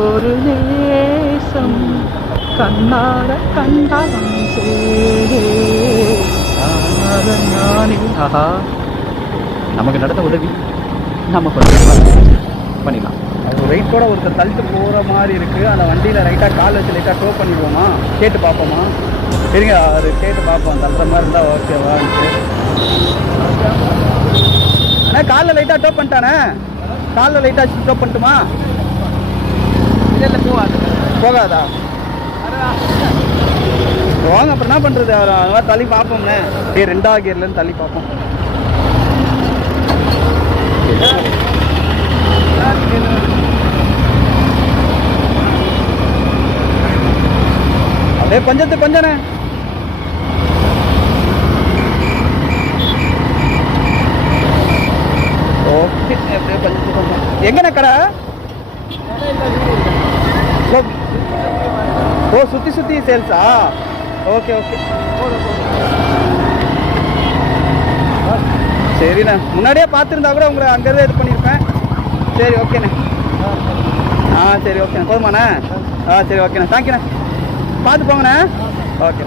ஒரு நேசம் கண்ணார கண்டாலும் ஆஹா, நமக்கு நடந்த உதவி நம்ம பண்ணிடலாம். அது ரைட்டோட ஒருத்தர் தள்ளிட்டு போகிற மாதிரி இருக்குது. அந்த வண்டியில் ரைட்டாக கால் வச்சு லைட்டாக டோ பண்ணிடுவோமா, கேட்டு பார்ப்போமா? சரிங்க, அது கேட்டு பார்ப்போம். தள்ளுற மாதிரி இருந்தால் ஓகேவான்ட்டு. அண்ணா காலில் லைட்டாக டோ பண்ணிட்டானே, காலில் லைட்டாக டோ பண்ணட்டுமா? இல்லை போகாதா? வாங்க, அப்புறம் என்ன பண்ணுறது? அதெல்லாம் தள்ளி பார்ப்போம்ண்ணே. ரெண்டாவது கியர்லேருந்து தள்ளி பார்ப்போம். அப்படியே கொஞ்சத்துக்கு கொஞ்சண்ணே. ஓகே, அப்படியே கொஞ்சத்துக்கு கொஞ்சம். எங்கண்ணே கடை? ஓ, சுற்றி சுற்றி சேல்ஸா? ஓகே ஓகே, சரிண்ணே. முன்னாடியே பார்த்துருந்தா கூட உங்களை அங்கேருந்து இது பண்ணியிருப்பேன். சரி ஓகேண்ணே. சரி ஓகேண்ணே, போதுமாண்ணே? சரி ஓகேண்ணே, தேங்க்யூண்ணே. பார்த்து போங்கண்ணே. ஓகே.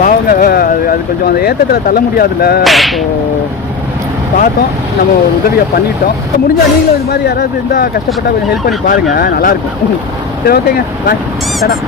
பாவங்க, அது கொஞ்சம் அந்த ஏற்றத்தில் தள்ள முடியாதுல்ல. ஸோ பார்த்தோம், நம்ம உதவியை பண்ணிட்டோம். முடிஞ்சால் நீங்களும் இது மாதிரி யாராவது இருந்தால் கஷ்டப்பட்டால் கொஞ்சம் ஹெல்ப் பண்ணி பாருங்கள், நல்லாயிருக்கும். சரி ஓகேங்க, பாய். தரேன்.